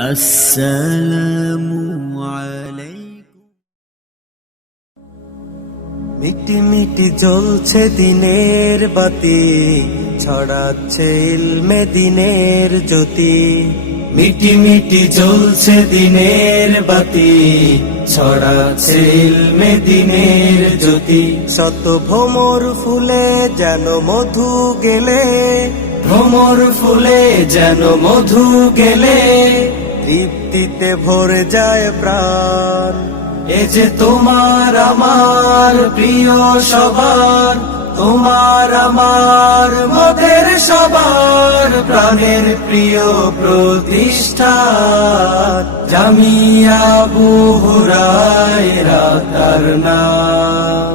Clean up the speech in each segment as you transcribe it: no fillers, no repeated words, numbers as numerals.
আসসালামু আলাইকুম। মিটি মিটি জ্বলছে দিনের বাতি, ছড়াচ্ছে ইলমে দিনের জ্যোতি। মিটি মিটি জ্বলছে দিনের বাতি, ছড়াচ্ছে ইলমে দিনের জ্যোতি। শত ভ্রমর ফুলে যেন মধু গেলে, ভ্রমর ফুলে যেন মধু গেলে, তৃপ্তিতে ভরে যায় প্রাণ। এ যে তোমার আমার প্রিয় সবার, তোমার আমার মোদের সবার প্রাণের প্রিয় প্রতিষ্ঠান জামিয়া আবু হুরায়রা তার নাম,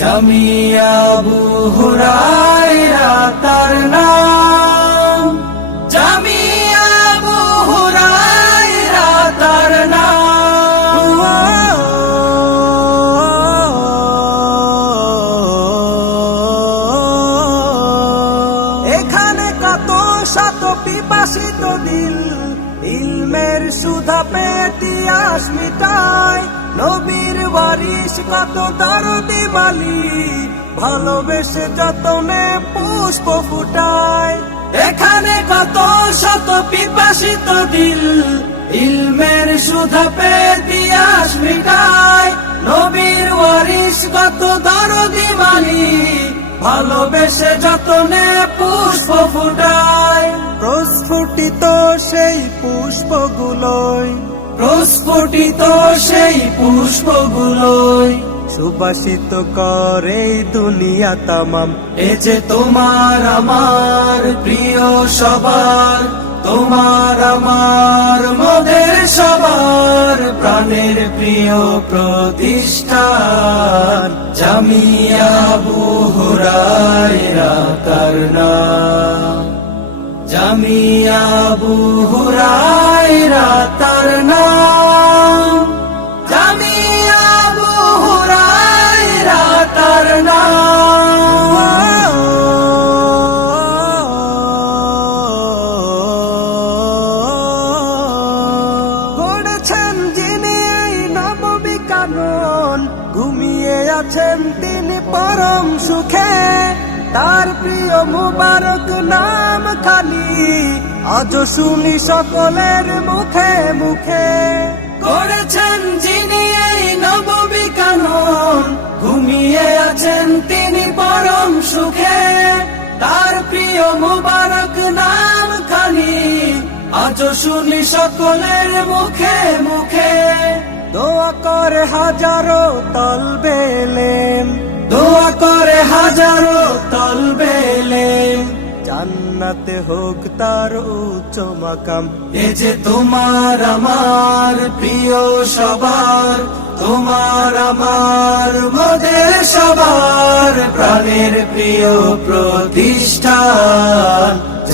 জামিয়া আবু হুরায়রা তার নাম, জামিয়া আবু হুরায়রা তার নাম। এখানে কত শত পিপাসিত দিল ইলমের সুধা পেয়ে আস মিটায়, নবীর ওয়ারিস কত দরদি মালি ভালোবেসে যতনে পুষ্প ফুটায়। এখানে কত শত পিপাসিত দিল ইলমের সুধা পেয়ে আস মিটায়, নবীর ওয়ারিস কত দরদি মালি ভালোবেসে যতনে পুষ্প ফুটায়। প্রস্ফুটিত সেই পুষ্পগুলোয়, প্রস্ফুটিত সেই পুষ্পগুলোয় সুবাসিত করে দুনিয়া তামাম। এ যে তোমার আমার প্রিয় সবার, তোমার আমার মোদের সবার প্রাণের প্রিয় প্রতিষ্ঠান জামিয়া আবু হুরায়রা তার নাম, জামিয়া আবু হুরায়রা তার নাম, জামিয়া আবু হুরায়রা তার নাম। গড়েছেন যিনি এই নববী কানন, ঘুমিয়ে আছেন তিনি পরম সুখে, তার প্রিয় মুবারক নাম খানি আজ শুনি সকলের মুখে মুখে। করেছেন যিনি এই নববী কানন, ঘুমিয়ে আছেন তিনি পরম সুখে, তার প্রিয় মুবারক নাম খানি আজ শুনি সকলের মুখে মুখে। দোয়া করে হাজারো তলবে এলেম, দোয়া করে হাজারো তলবে এলেম, জান্নাতে হোক তার উচ্চ মাকাম। এ যে তোমার আমার প্রিয় সবার, তোমার আমার মোদের সবার প্রাণের প্রিয় প্রতিষ্ঠান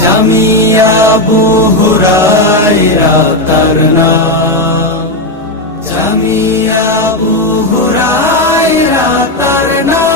জামিয়া আবু হুরায়রা তার নাম, জামিয়া আবু হুরায়রা তার নাম।